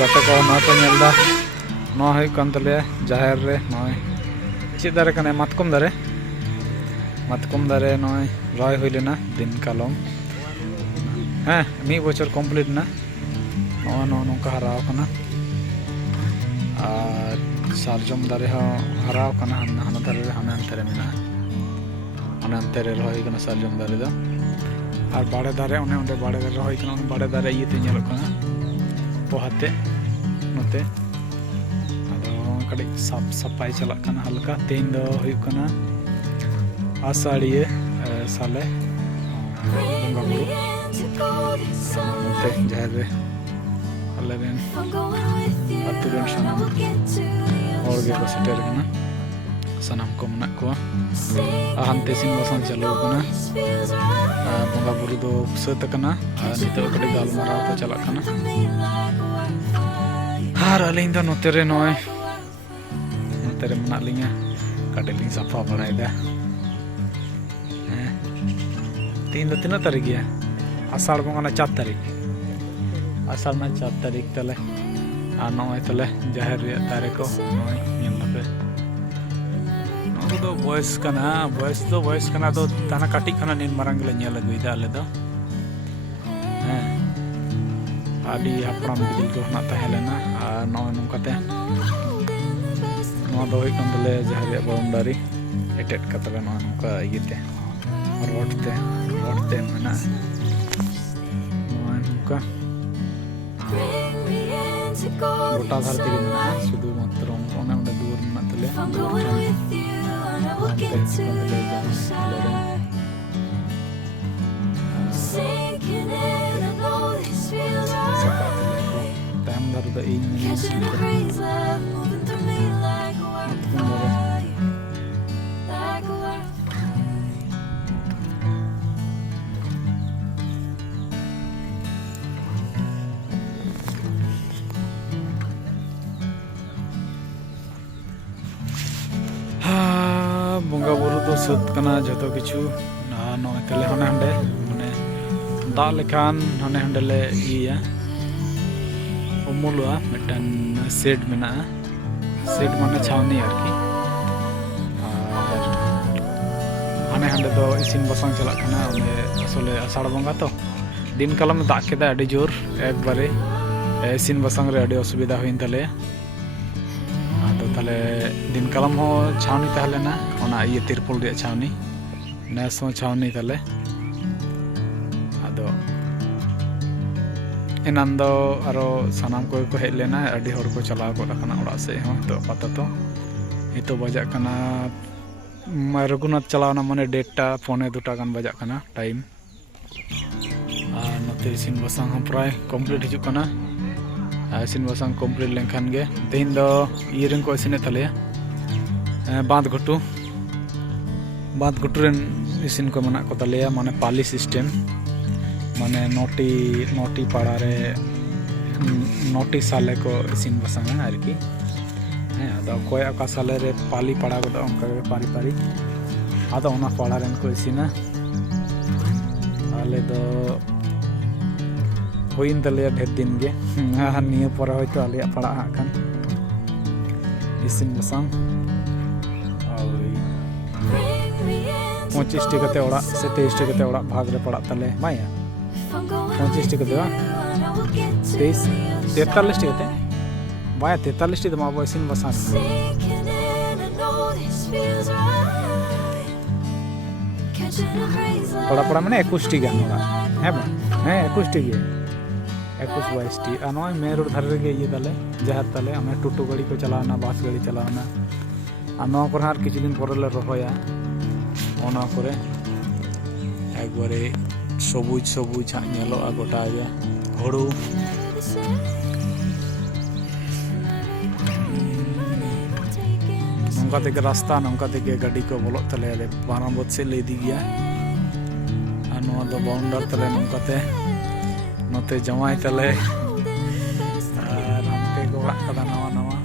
गाते को ना पे नेलदा ना हुई कान तले जाहिर रे नय चे दारे कने मातकम दारे नय रय हुई लेना दिन कालम हाँ मी बचर कमप्लीट ना नौका हराव कना और सारजम दारे हराव कना हाना दारे हाने अंतरे मेना हाने अंतरे रय कना सारजम दारे दो और बाड़े दारे उन्हें उन्हें बाड़े दारे रय कना बाड़े दारे ये ते नेल कना पोहाते नोते अदो कड़ी साफ सफाई चला कना हल्का तेन दो हुई कना आषाढ़िए साले बंगा बुरु नोते जाहिर रे अल्ले रेन अतु रेन सनाम और गे को सेटर कना सनाम को मना को हानते सिन बसन चलो कना बंगा बुरु दो सत कना नितो कड़ी गालमाराव को चला कना हार अलिंग दो नोते रे मना लिंगा कड़लिंग साफा बनाइदा तीन दो 3 तारीख गया आषाढ़ बंगा 4 तारीख आषाढ़ 4 तारीख तले और नय तले जाहिर रे तारे को नय नेल पे दो बॉयस कना दो ताना काटी खाना निन मारंग ले नेल अगुइदा आले दो हैं आदि हपराम बिदिल को ना तहेलेना और नय नंकाते नवा दो कन तले जाहिर रे बाउंडारी एटेट कतले नंका इयते रोडते मना नंका गोटा धरती में शुद्ध मात्र उन्हें दूर मत ले टाइम दर द इन बंगा बुरु तो सत कना जतो किछु नय तले हने हंडे माने दा लेखान हने हंडे ले इया उमुलवा मिटन सेट मेना सेट माने छावनी आरकी और हने हंडे दो इसिन बसंग चला कना असले आषाढ़ बंगा तो दिन कालम दाग केदा अडी जोर एक बारे इसिन बसंग रे अडी असुविधा हुइन तले ताले दिन कालम हो छावनी तहलेना ओना ये तिरपुल रे छावनी नेस हो छावनी तले आदो एनंदो आरो सनाम को हेज लेना अडी हर को चलाव को रखना ओड़ा से हो तो पता तो हितो बजा कना रघुनाथ चलावना माने 1:30 पौने 2 गान बजा कना टाइम नते इसिन बसंग हम प्राय कंप्लीट हिजु कना इसिन बसंग कंप्लीट लेनखान गे तेन दो इरेन को इसिने तले बांध घुटू रेन इसिन को मना को तले माने पाली सिस्टम माने नोटी पाड़ा रे नोटी साले को इसिन बसंग आरकी हैं अदा कोय अका साले रे पाली पाड़ा को उनका पारी आदा ओना पाड़ा रेन को इसिना आले दो हुईन तले ढेर दिन गे निये पर होयतो आले पड़ा खान इसिन बसंग 25 टी कते ओड़ा से 23 टी कते ओड़ा भाग रे पड़ा तले माया 25 टी कते 23 43 टी कते माया 43 टी दमा इसिन बसंग पड़ा माने 21 टी गान ओड़ा है बा हैं 21 टी गे 21 टी आ नय मेन रोड धारे गे ये तले जहार तले हमें टोटो गाड़ी को चलावना बस गाड़ी चलावना आ नवा को हार किछु दिन परे ले रहोया ओना करे एक बारे सबुज नेलो आ गोटा गे हड़ू नंका तेगे रास्ता नंका तेगे गाड़ी को बोलो तले बारामबद से ले दी गया आ नवा दो बाउंडर तले नंकाते नोते जमाई तले हमते को ओड़ा कदा नवा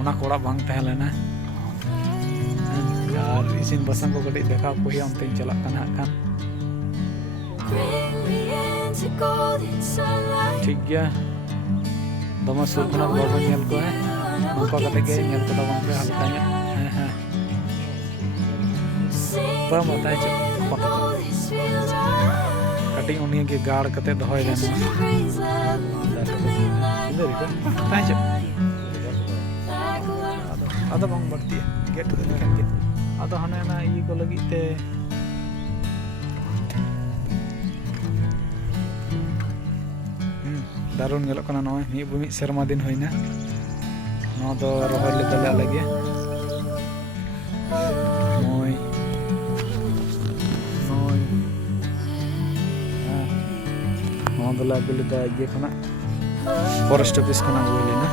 ओना को ओड़ा बांग तहे लेना और इसिन बसंग को कटी देखा को ही हमते चला कना खान ठीक गया दमे सुर खना बाबा नेल को है नौका कते के नेल को तबन पे हल्का nya हां तो बताए च कटिंग उनी के गाड़ कते दहोय देन इधर को बताए च आदा बंग बढ़ती है गेट लेकिन के आदा हने ना ई को लगी ते दारुण ñelok kana noy mi serma din hoina no do rohor le dale lagi moy noy no do la gule da ge kana forest office kana gole na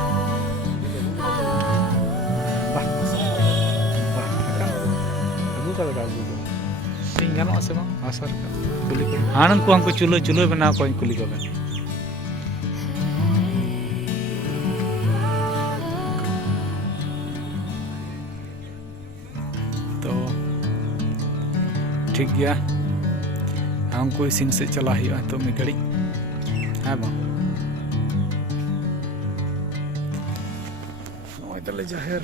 bah agu kala gagu tinggal ase bang asar kuli ko hanan ko angko chulo bena ko kuli ko ठीक गया हमको इसिन से चला ही तो मी घड़ी है बा नोय तले जाहिर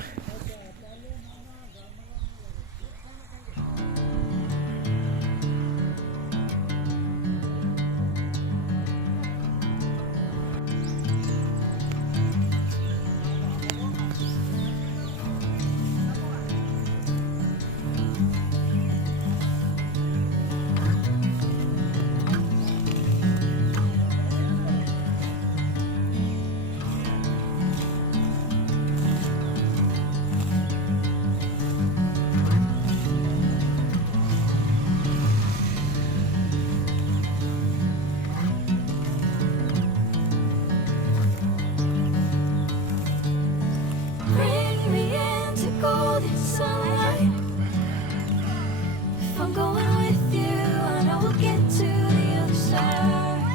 I'm going with you, I know we'll get to the other side.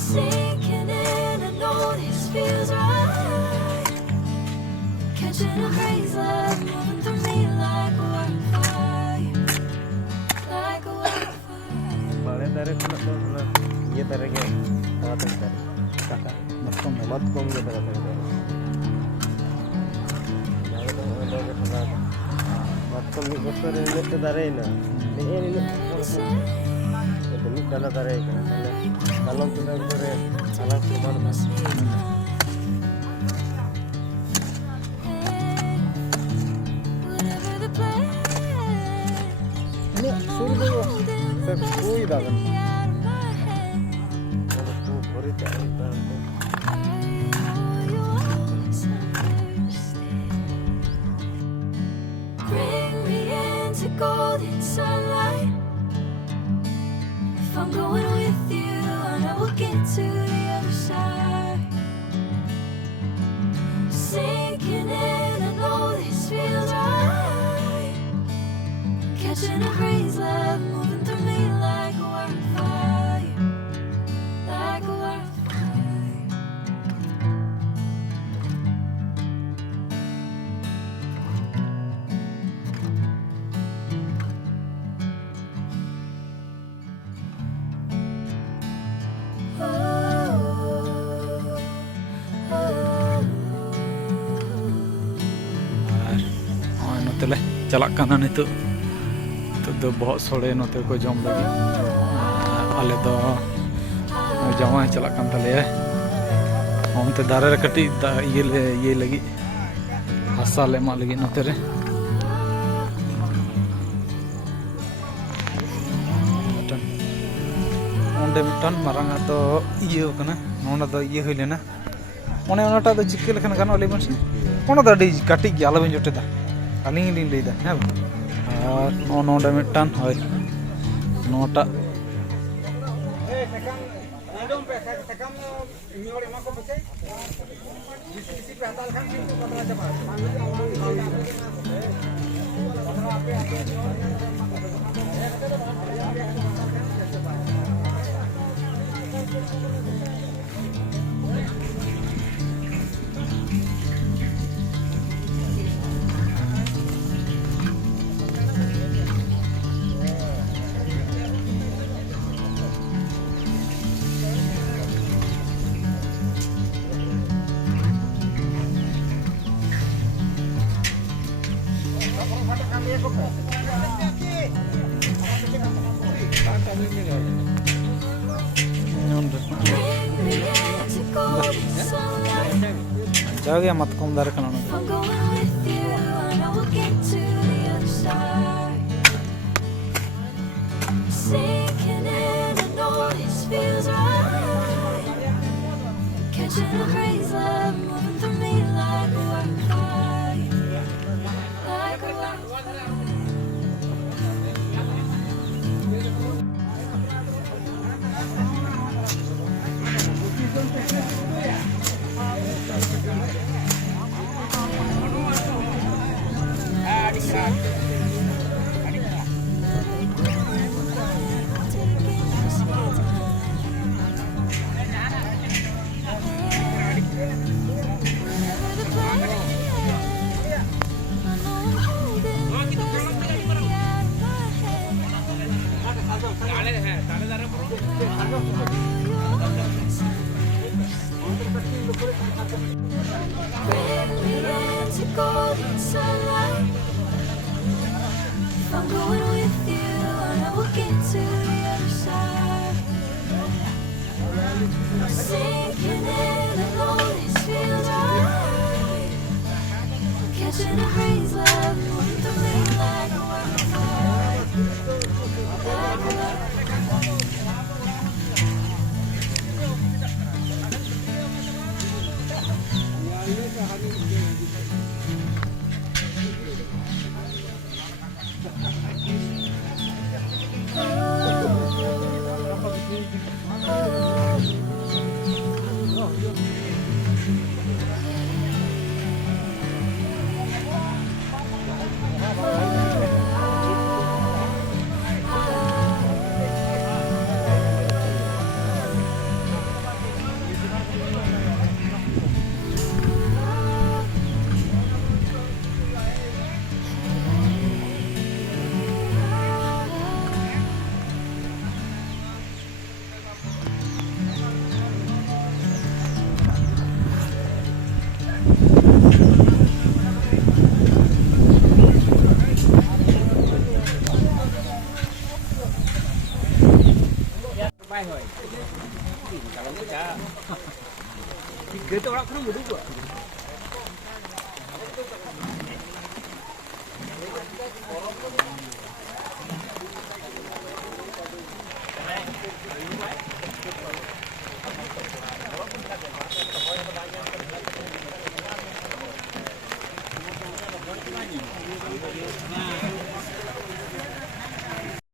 Sinking in, I know this feels right. Catching a breeze, love moving through me like a wildfire, like a wildfire. Bale dare kuna to na ye dare ke tawa dare kaka matkom ge dare matkom ni botore le dare na ni ini itu ni dala dare kana dalam tu dare alam kuman mas ini suruh सब कोई दागन तू भरे चाहे Bring me into golden sunlight. If I'm going with you, I know we'll get to the other side. Sinking in, I know this feels right. Catching a breeze, love moving through me like a wildfire, like a wildfire. और नोतेले चला काना नितो तो बहुत सोड़े नोते को जम लगी आले तो जमा चला कान तले हम ते दारे रे कटी ये लगी हसा ले मा लगी नोते रे ओंडे मिटन मारंग तो ये कना नोना तो ये हइलेना ओने ओनाटा तो चिके लेखन गानो लेबन से कोनो दा डी काटी ग्याला बन जोटेदा अलिंग लिंग लेदा है और नोडे मिटन होय NOTA Bring me into golden sunlight. जागे मत कम दारे कना If I'm going with you, I know we'll get to the other side. Sinking in, I know this feels right. Catching a breeze, love moving through me like a wildfire. Like a wildfire. Golden sunlight. If I'm going with you, I know we'll get to the other side. Sinking in, I know this feels right. Catching a breeze, love moving through me like a wildfire. Like a wildfire.